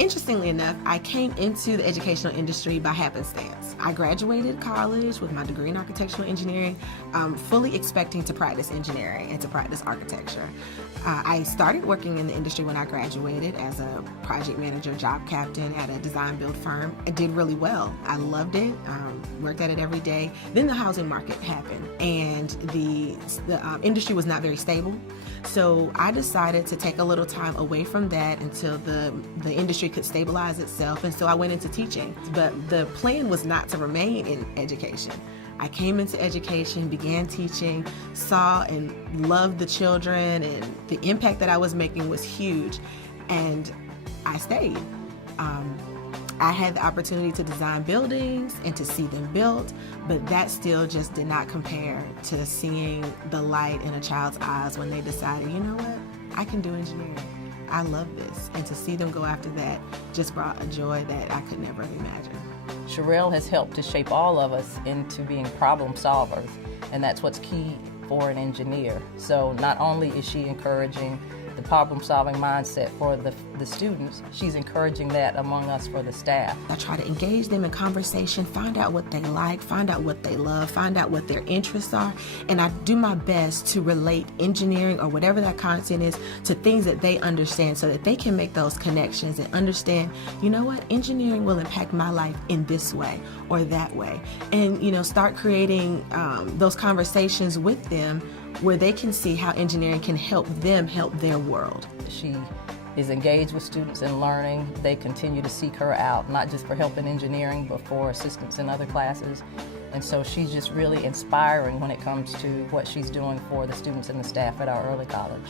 Interestingly enough, I came into the educational industry by happenstance. I graduated college with my degree in architectural engineering, fully expecting to practice engineering and to practice architecture. I started working in the industry when I graduated as a project manager, job captain at a design build firm. I did really well. I loved it, worked at it every day. Then the housing market happened and the industry was not very stable. So I decided to take a little time away from that until the industry could stabilize itself, and so I went into teaching. But the plan was not to remain in education. I came into education, began teaching, saw and loved the children, and the impact that I was making was huge, and I stayed. I had the opportunity to design buildings and to see them built, but that still just did not compare to seeing the light in a child's eyes when they decided, you know what, I can do engineering. I love this. And to see them go after that just brought a joy that I could never have imagined. Sharrell has helped to shape all of us into being problem solvers, and that's what's key for an engineer. So not only is she encouraging the problem-solving mindset for the students, she's encouraging that among us for the staff. I try to engage them in conversation, find out what they like, find out what they love, find out what their interests are, and I do my best to relate engineering or whatever that content is to things that they understand so that they can make those connections and understand, you know what, engineering will impact my life in this way or that way. And, start creating those conversations with them where they can see how engineering can help them help their world. She is engaged with students in learning. They continue to seek her out, not just for help in engineering, but for assistance in other classes. And so she's just really inspiring when it comes to what she's doing for the students and the staff at our early college.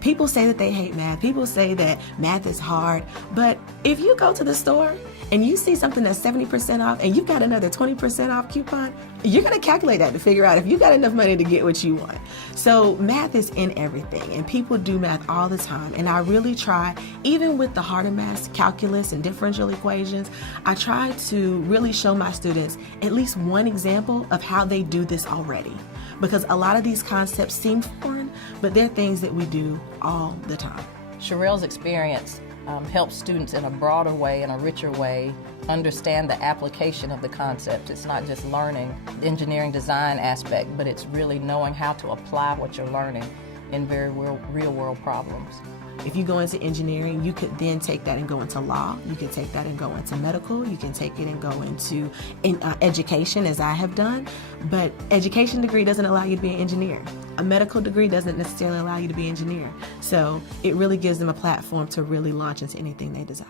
People say that they hate math. People say that math is hard. But if you go to the store and you see something that's 70% off and you've got another 20% off coupon, you're going to calculate that to figure out if you got enough money to get what you want. So math is in everything, and people do math all the time. And I really try, even with the harder math, calculus and differential equations, I try to really show my students at least one example of how they do this already. Because a lot of these concepts seem foreign, but they're things that we do all the time. Sharrell's experience helps students in a broader way, in a richer way, understand the application of the concept. It's not just learning the engineering design aspect, but it's really knowing how to apply what you're learning in very real world problems. If you go into engineering, you could then take that and go into law. You can take that and go into medical. You can take it and go into education, as I have done. But education degree doesn't allow you to be an engineer. A medical degree doesn't necessarily allow you to be an engineer. So it really gives them a platform to really launch into anything they desire.